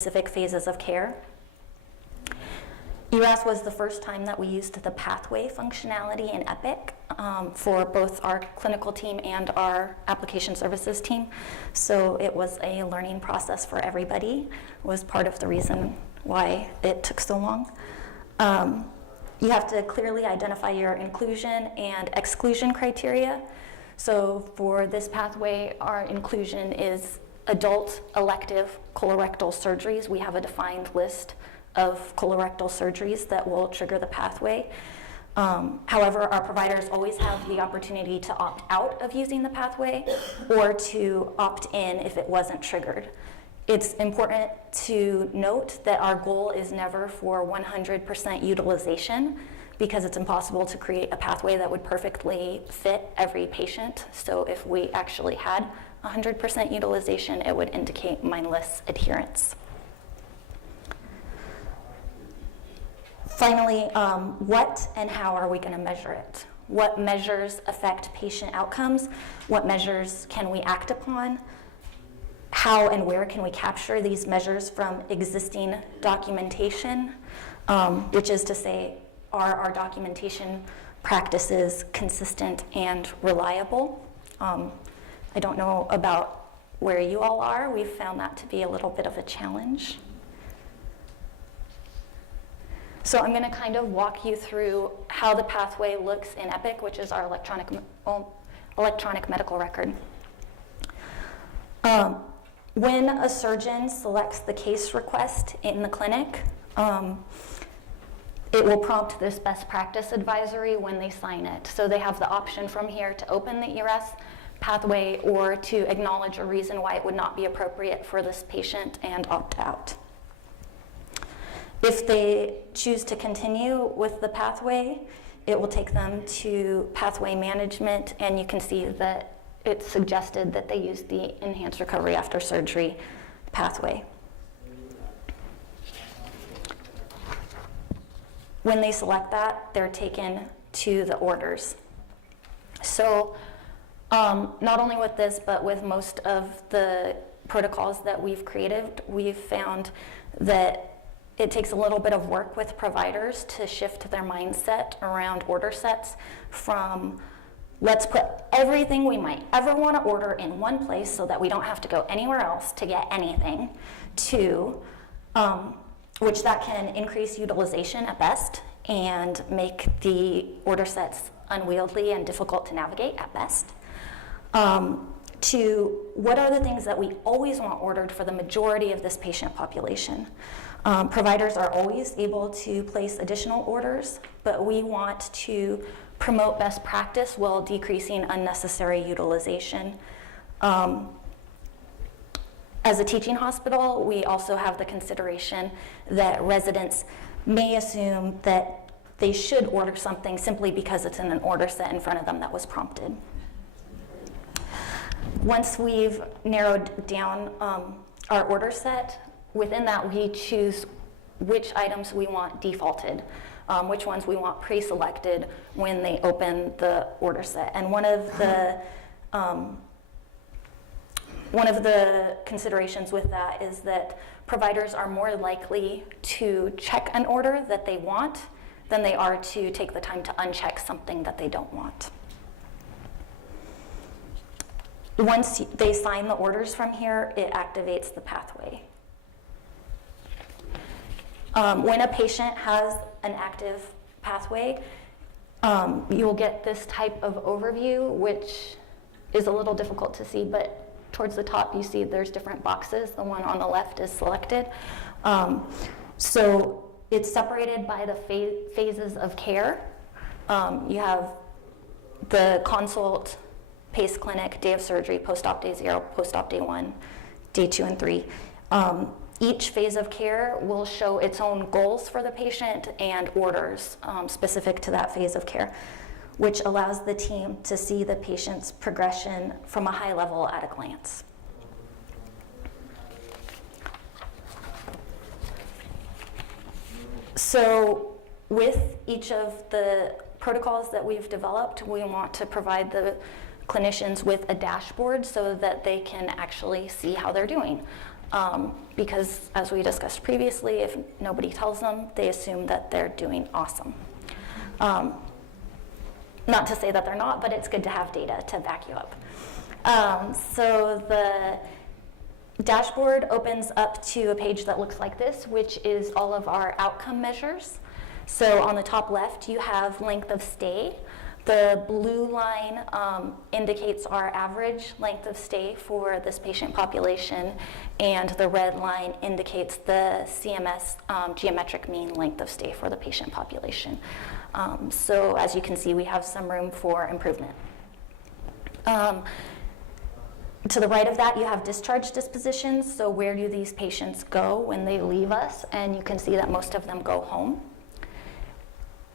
specific phases of care. ERAS was the first time that we used the pathway functionality in Epic for both our clinical team and our application services team. So it was a learning process for everybody. It was part of the reason why it took so long. You have to clearly identify your inclusion and exclusion criteria. So for this pathway, our inclusion is adult elective colorectal surgeries. We have a defined list of colorectal surgeries that will trigger the pathway. However, our providers always have the opportunity to opt out of using the pathway or to opt in if it wasn't triggered. It's important to note that our goal is never for 100% utilization, because it's impossible to create a pathway that would perfectly fit every patient. So if we actually had 100% utilization, it would indicate mindless adherence. Finally, what and how are we going to measure it? What measures affect patient outcomes? What measures can we act upon? How and where can we capture these measures from existing documentation? Which is to say, are our documentation practices consistent and reliable? I don't know about where you all are. We've found that to be a little bit of a challenge. So I'm going to kind of walk you through how the pathway looks in Epic, which is our electronic medical record. When a surgeon selects the case request in the clinic, it will prompt this best practice advisory when they sign it. So they have the option from here to open the ERAS pathway or to acknowledge a reason why it would not be appropriate for this patient and opt out. If they choose to continue with the pathway, it will take them to pathway management, and you can see that it's suggested that they use the enhanced recovery after surgery pathway. When they select that, they're taken to the orders. So not only with this, but with most of the protocols that we've created, we've found that it takes a little bit of work with providers to shift their mindset around order sets from let's put everything we might ever want to order in one place so that we don't have to go anywhere else to get anything, to which that can increase utilization at best and make the order sets unwieldy and difficult to navigate at best, to what are the things that we always want ordered for the majority of this patient population. Providers are always able to place additional orders, but we want to promote best practice while decreasing unnecessary utilization. As a teaching hospital, we also have the consideration that residents may assume that they should order something simply because it's in an order set in front of them that was prompted. Once we've narrowed down our order set, within that we choose which items we want defaulted, which ones we want pre-selected when they open the order set. And one of the considerations with that is that providers are more likely to check an order that they want than they are to take the time to uncheck something that they don't want. Once they sign the orders from here, it activates the pathway. When a patient has an active pathway, you will get this type of overview, which is a little difficult to see, but towards the top you see there's different boxes. The one on the left is selected. So it's separated by the phases of care. You have the consult, PACE clinic, day of surgery, post-op day 0, post-op day 1, day 2 and 3. Each phase of care will show its own goals for the patient and orders specific to that phase of care, which allows the team to see the patient's progression from a high level at a glance. So with each of the protocols that we've developed, we want to provide the clinicians with a dashboard so that they can actually see how they're doing. because as we discussed previously, if nobody tells them, they assume that they're doing awesome. Not to say that they're not, but it's good to have data to back you up. So the dashboard opens up to a page that looks like this, which is all of our outcome measures. So on the top left, you have length of stay. The blue line indicates our average length of stay for this patient population, and the red line indicates the CMS geometric mean length of stay for the patient population. So as you can see, we have some room for improvement. To the right of that, you have discharge dispositions. So where do these patients go when they leave us? And you can see that most of them go home.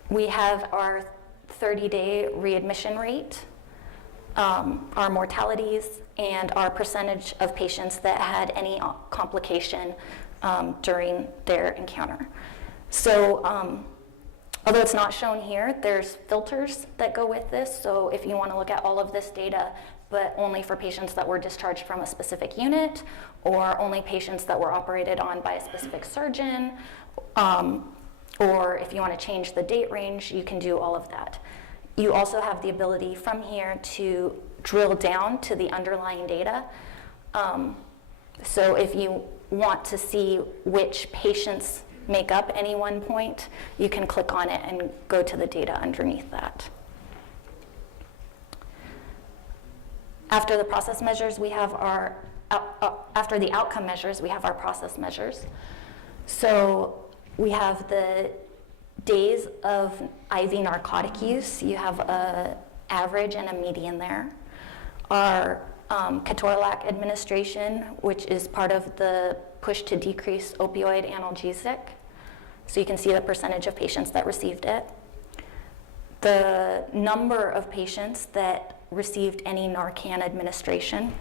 We have our 30-day readmission rate, our mortalities, and our percentage of patients that had any complication during their encounter. So although it's not shown here, there's filters that go with this. So if you want to look at all of this data, but only for patients that were discharged from a specific unit, or only patients that were operated on by a specific surgeon, or if you want to change the date range, you can do all of that. You also have the ability from here to drill down to the underlying data. So if you want to see which patients make up any one point, you can click on it and go to the data underneath that. After the process measures, we have our, after the outcome measures, we have our process measures. So we have the days of IV narcotic use. You have an average and a median there. Our ketorolac administration, which is part of the push to decrease opioid analgesic. So you can see the percentage of patients that received it. The number of patients that received any Narcan administration.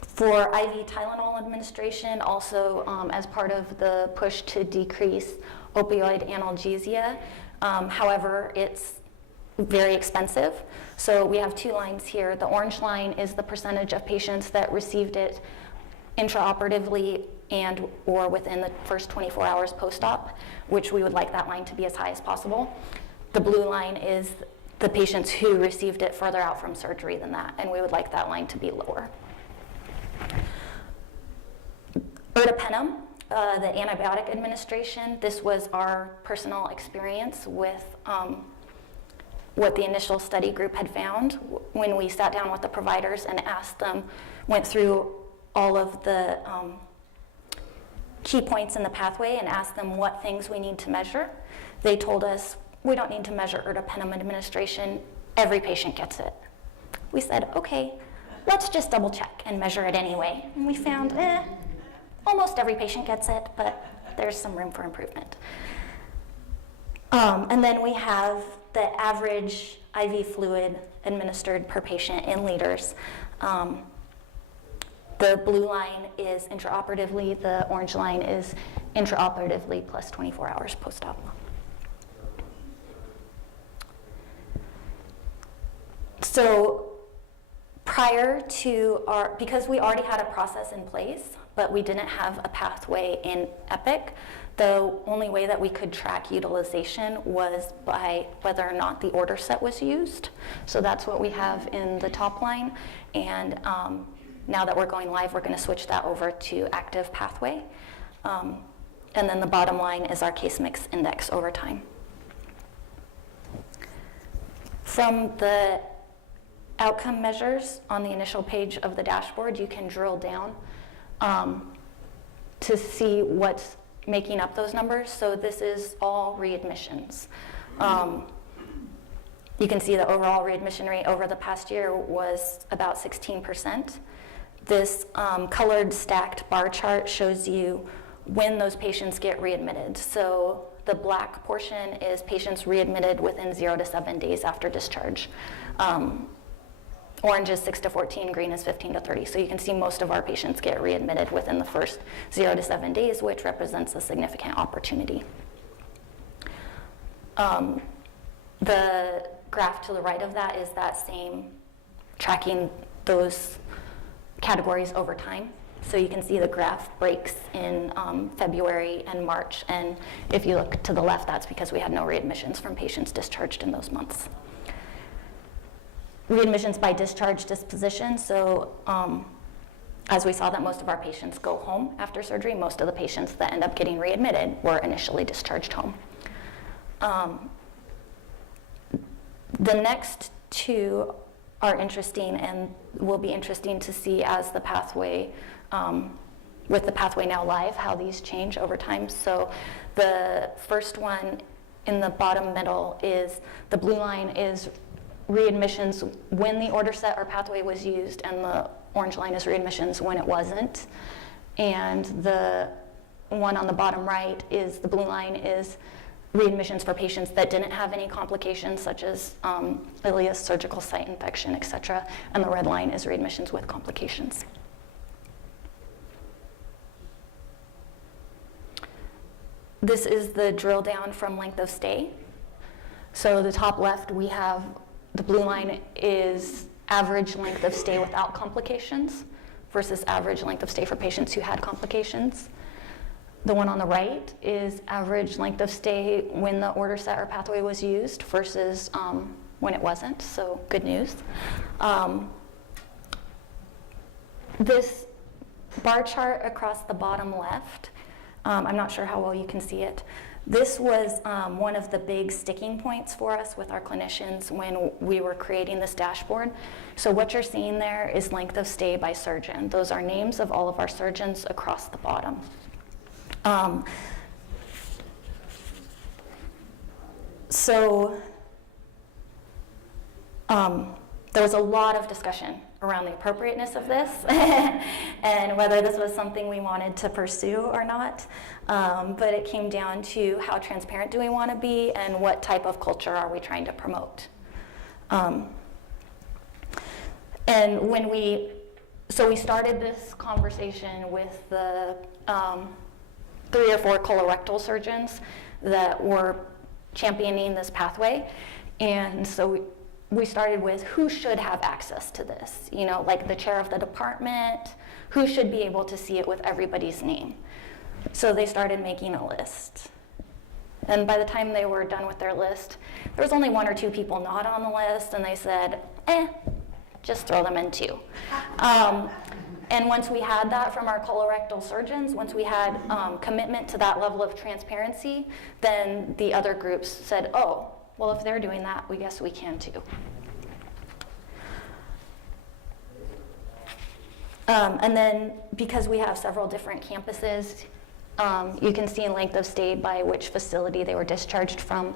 For IV Tylenol administration, also as part of the push to decrease opioid analgesia. However, it's very expensive. So we have two lines here. The orange line is the percentage of patients that received it intraoperatively and or within the first 24 hours post-op, which we would like that line to be as high as possible. The blue line is the patients who received it further out from surgery than that, and we would like that line to be lower. Ertapenem, the antibiotic administration, this was our personal experience with what the initial study group had found when we sat down with the providers and asked them, went through all of the key points in the pathway and asked them what things we need to measure. They told us, we don't need to measure ertapenem administration, every patient gets it. We said, okay, let's just double check and measure it anyway. And we found, almost every patient gets it, but there's some room for improvement. And then we have the average IV fluid administered per patient in liters. The blue line is intraoperatively, the orange line is intraoperatively plus 24 hours post-op. So prior to because we already had a process in place, but we didn't have a pathway in Epic, the only way that we could track utilization was by whether or not the order set was used. So that's what we have in the top line. And now that we're going live, we're going to switch that over to active pathway. And then the bottom line is our case mix index over time. From the outcome measures on the initial page of the dashboard, you can drill down to see what's making up those numbers. So this is all readmissions. You can see the overall readmission rate over the past year was about 16%. This colored stacked bar chart shows you when those patients get readmitted. So the black portion is patients readmitted within 0 to 7 days after discharge. Orange is 6 to 14, green is 15 to 30. So you can see most of our patients get readmitted within the first 0 to 7 days, which represents a significant opportunity. The graph to the right of that is that same tracking those categories over time. So you can see the graph breaks in February and March, and if you look to the left, that's because we had no readmissions from patients discharged in those months. Readmissions by discharge disposition, so as we saw that most of our patients go home after surgery, most of the patients that end up getting readmitted were initially discharged home. The next two are interesting and will be interesting to see as the pathway, with the pathway now live, how these change over time. So the first one in the bottom middle is, the blue line is readmissions when the order set or pathway was used, and the orange line is readmissions when it wasn't. And the one on the bottom right is, the blue line is readmissions for patients that didn't have any complications, such as ileus, surgical site infection, et cetera. And the red line is readmissions with complications. This is the drill down from length of stay. So the top left, we have, the blue line is average length of stay without complications versus average length of stay for patients who had complications. The one on the right is average length of stay when the order set or pathway was used versus when it wasn't, so good news. This bar chart across the bottom left, I'm not sure how well you can see it. This was one of the big sticking points for us with our clinicians when we were creating this dashboard. So what you're seeing there is length of stay by surgeon. Those are names of all of our surgeons across the bottom. There was a lot of discussion around the appropriateness of this and whether this was something we wanted to pursue or not. But it came down to how transparent do we want to be and what type of culture are we trying to promote. And when we started this conversation with the 3 or 4 colorectal surgeons that were championing this pathway. And so we started with who should have access to this, you know, like the chair of the department, who should be able to see it with everybody's name. So they started making a list. And by the time they were done with their list, there was only 1 or 2 people not on the list, and they said, just throw them in too. And once we had that from our colorectal surgeons, once we had commitment to that level of transparency, then the other groups said, oh, well, if they're doing that, we guess we can too. And then because we have several different campuses, you can see in length of stay by which facility they were discharged from.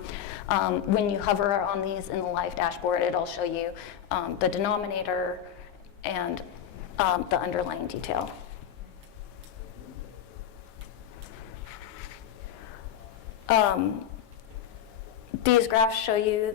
When you hover on these in the live dashboard, it'll show you the denominator and the underlying detail. These graphs show you